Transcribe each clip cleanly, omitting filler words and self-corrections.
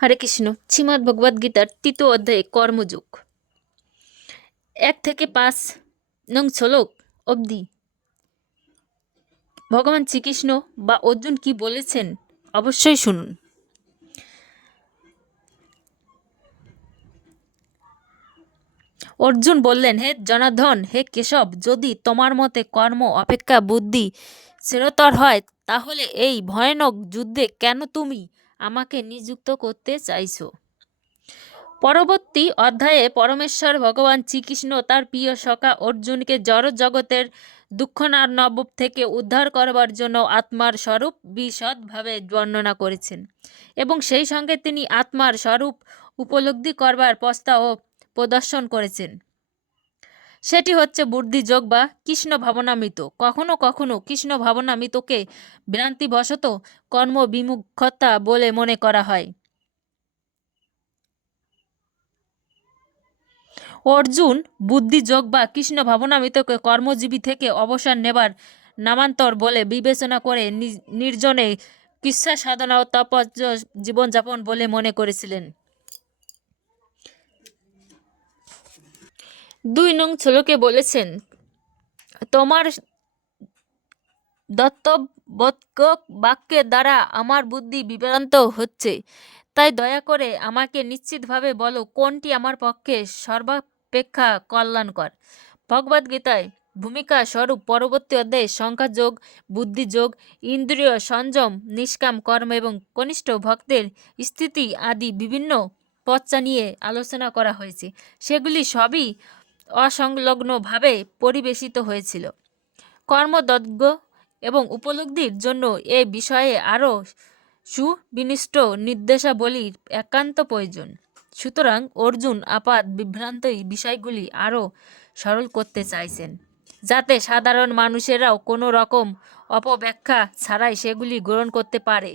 হরে কৃষ্ণ। শ্রীমদ্ ভগবদ গীতার ৩য় অধ্যায়ে কর্মযোগ ১ থেকে ৫ নং শ্লোক অবধি ভগবান শ্রীকৃষ্ণ বা অর্জুন কি বলেছেন অবশ্যই শুনুন। অর্জুন বললেন, হে জনার্দন, হে কেশব, যদি তোমার মতে কর্ম অপেক্ষা বুদ্ধি শ্রেয়তর হয়, তাহলে এই ভয়ানক যুদ্ধে কেন তুমি আমাকে নিযুক্ত করতে চাইছো? পরবর্তী অধ্যায়ে পরমেশ্বর ভগবান শ্রীকৃষ্ণ তার প্রিয় সখা অর্জুনকে জড় জগতের দুঃখনার্ণব থেকে উদ্ধার করবার জন্য আত্মার স্বরূপ বিশদভাবে বর্ণনা করেছেন এবং সেই সঙ্গে তিনি আত্মার স্বরূপ উপলব্ধি করবার প্রস্তাব প্রদর্শন করেছেন। সেটি হচ্ছে বুদ্ধিযোগ বা কৃষ্ণ ভাবনামৃত। কখনো কখনো কৃষ্ণ ভাবনামৃতকে ভ্রান্তিবশত কর্মবিমুখতা বলে মনে করা হয়। অর্জুন বুদ্ধিযোগ বা কৃষ্ণ ভাবনামৃতকে কর্মজীবী থেকে অবসর নেবার নামান্তর বলে বিবেচনা করে নির্জনে কৃচ্ছা সাধনা ও তপস্য জীবনযাপন বলে মনে করেছিলেন। ২ নং শ্লোকে বলেছেন, তোমার দত্তবৎক বাক্যের দ্বারা আমার বুদ্ধি বিভ্রান্ত হচ্ছে, তাই দয়া করে আমাকে নিশ্চিতভাবে বলো কোনটি আমার পক্ষে সর্বাপেক্ষা কল্যাণকর। ভগবদ্গীতায় ভূমিকা স্বরূপ পরবর্তী অধ্যায়ে সংখ্যাযোগ, বুদ্ধিযোগ, ইন্দ্রিয় সংযম, নিষ্কাম কর্ম এবং কনিষ্ঠ ভক্তের স্থিতি আদি বিভিন্ন পর্চা নিয়ে আলোচনা করা হয়েছে। সেগুলি সবই অসংলগ্নভাবে পরিবেশিত হয়েছিল। কর্মদজ্ঞ এবং উপলব্ধির জন্য এ বিষয়ে আরও সুবিনিষ্ট নির্দেশাবলীর একান্ত প্রয়োজন। সুতরাং অর্জুন আপাত বিভ্রান্ত বিষয়গুলি আরও সরল করতে চাইছেন, যাতে সাধারণ মানুষেরাও কোনো রকম অপব্যাখ্যা ছাড়াই সেগুলি গ্রহণ করতে পারে।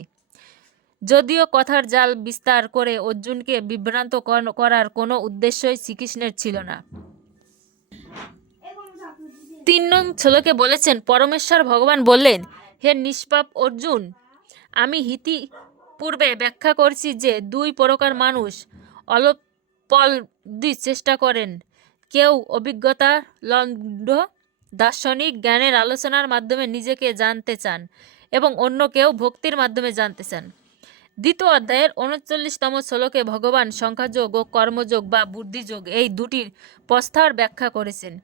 যদিও কথার জাল বিস্তার করে অর্জুনকে বিভ্রান্ত করার কোনো উদ্দেশ্যই শ্রীকৃষ্ণের ছিল না। ৩ নং শ্লোকে বলেছেন, পরমেশ্বর ভগবান বললেন, হে নিষ্পাপ অর্জুন, আমি পূর্বে ব্যাখ্যা করছি যে ২ প্রকার মানুষ অলপলব্ধি চেষ্টা করেন। কেউ অভিজ্ঞতা লব্ধ দার্শনিক জ্ঞানের আলোচনার মাধ্যমে নিজেকে জানতে চান এবং অন্য কেউ ভক্তির মাধ্যমে জানতে চান। ২য় অধ্যায়ের ৩৯তম শ্লোকে ভগবান সংখ্যাযোগ ও কর্মযোগ বা বুদ্ধিযোগ এই দুটির প্রস্তার ব্যাখ্যা করেছেন।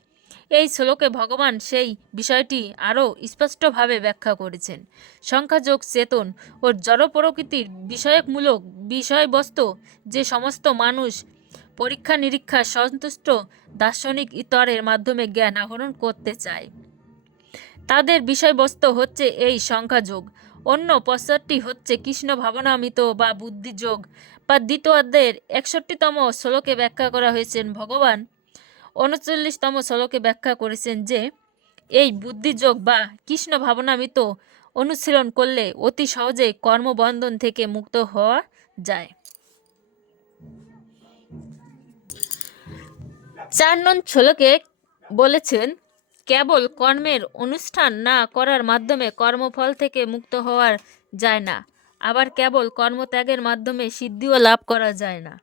এই শ্লোকে ভগবান সেই বিষয়টি আরও স্পষ্টভাবে ব্যাখ্যা করেছেন। সংখ্যাযোগ চেতন ও জড় প্রকৃতির বিষয়কমূলক বিষয়বস্তু যে সমস্ত মানুষ পরীক্ষা নিরীক্ষা সন্তুষ্ট দার্শনিক ইতরের মাধ্যমে জ্ঞান আহরণ করতে চায়, তাদের বিষয়বস্তু হচ্ছে এই সংখ্যাযোগ। অন্য প্রস্তাবটি হচ্ছে কৃষ্ণ ভাবনামৃত বা বুদ্ধিযোগ বা ২য় অধ্যায়ের ৬১তম শ্লোকে ব্যাখ্যা করা হয়েছেন। ভগবান ৩৯তম শ্লোকে ব্যাখ্যা করেছেন যে এই বুদ্ধিযোগ বা কৃষ্ণ ভাবনামৃত অনুশীলন করলে অতি সহজেই কর্মবন্ধন থেকে মুক্ত হওয়া যায়। ৪ নং শ্লোকে বলেছেন, কেবল কর্মের অনুষ্ঠান না করার মাধ্যমে কর্মফল থেকে মুক্ত হওয়া যায় না, আবার কেবল কর্মত্যাগের মাধ্যমে সিদ্ধিও লাভ করা যায় না।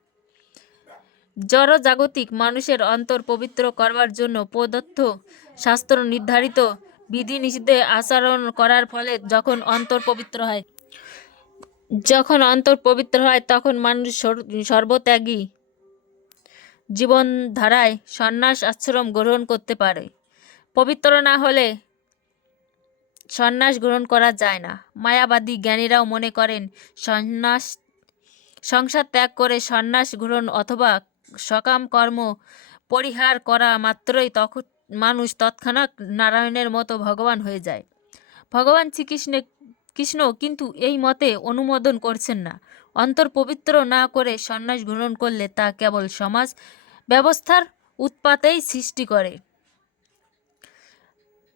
জড় জাগতিক মানুষের অন্তর পবিত্র করবার জন্য প্রদত্ত শাস্ত্র নির্ধারিত বিধিনিষেধে আচরণ করার ফলে যখন অন্তর পবিত্র হয় তখন মানুষ সর্বত্যাগী জীবনধারায় সন্ন্যাস আশ্রম গ্রহণ করতে পারে। পবিত্র না হলে সন্ন্যাস গ্রহণ করা যায় না। মায়াবাদী জ্ঞানীরাও মনে করেন সংসার ত্যাগ করে সন্ন্যাস গ্রহণ অথবা সকাম কর্ম পরিহার করা মাত্রই তখন মানুষ তৎক্ষণাৎ নারায়ণের মতো ভগবান হয়ে যায়। ভগবান কৃষ্ণ কিন্তু এই মতে অনুমোদন করছেন না। অন্তর পবিত্র না করে সন্ন্যাস গ্রহণ করলে তা কেবল সমাজ ব্যবস্থার উৎপাতেই সৃষ্টি করে।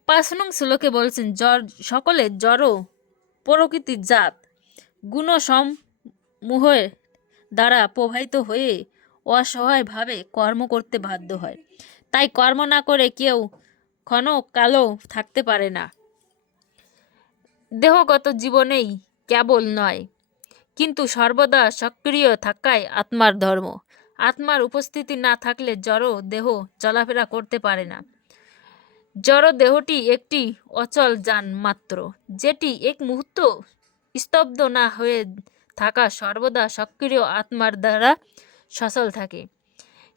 ৫ নং শ্লোকে বলছেন, সকলে জড় প্রকৃতির জাত গুণসমূহের দ্বারা প্রভাবিত হয়ে অসহায়ভাবে কর্ম করতে বাধ্য হয়। তাই কর্ম না করে কেউ ক্ষণকালও থাকতে পারে না। দেহগত জীবনেই কেবল নয়, কিন্তু সর্বদা সক্রিয় থাকাই আত্মার ধর্ম। আত্মার উপস্থিতি না থাকলে জড় দেহ চলাফেরা করতে পারে না। জড় দেহটি একটি অচল যান মাত্র, যেটি এক মুহূর্ত স্তব্ধ না হয়ে থাকা সর্বদা সক্রিয় আত্মার দ্বারা সচল থাকে।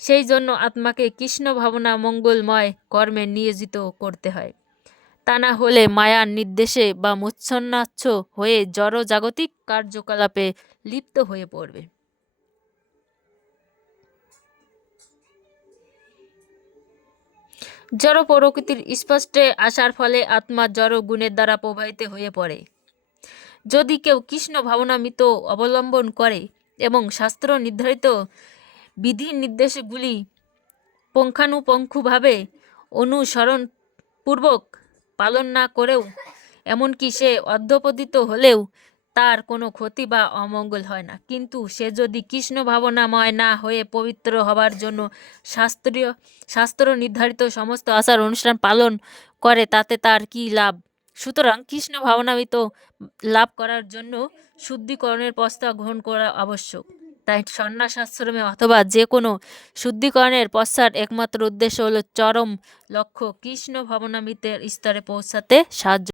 সেই জন্য আত্মাকে কৃষ্ণ ভাবনা মঙ্গলময় কর্মে নিয়োজিত করতে হয়। তা না হলে মায়ার নির্দেশে বা মোচ্ছন্নাচ্ছ হয়ে জড় জাগতিক কার্যকলাপে লিপ্ত হয়ে পড়বে। জড় প্রকৃতির স্পষ্টে আসার ফলে আত্মা জড় গুণের দ্বারা প্রভাবিত হয়ে পড়ে। যদি কেউ কৃষ্ণ ভাবনামৃত অবলম্বন করে এবং শাস্ত্র নির্ধারিত বিধি নির্দেশগুলি পুঙ্খানুপুঙ্খভাবে অনুসরণপূর্বক পালন না করেও, এমনকি সে অধঃপতিত হলেও তার কোনো ক্ষতি বা অমঙ্গল হয় না। কিন্তু সে যদি কৃষ্ণ ভাবনাময় না হয়ে পবিত্র হবার জন্য শাস্ত্র নির্ধারিত সমস্ত আচার অনুষ্ঠান পালন করে, তাতে তার কি লাভ? সুতরাং কৃষ্ণ ভাবনামৃত লাভ করার জন্য শুদ্ধিকরণের প্রস্তাব গ্রহণ করা আবশ্যক। তাই সন্ন্যাস আশ্রমে অথবা যে কোনো শুদ্ধিকরণের পশ্চাৎ একমাত্র উদ্দেশ্য হল চরম লক্ষ্য কৃষ্ণ ভাবনামৃতের স্তরে পৌঁছাতে সাহায্য।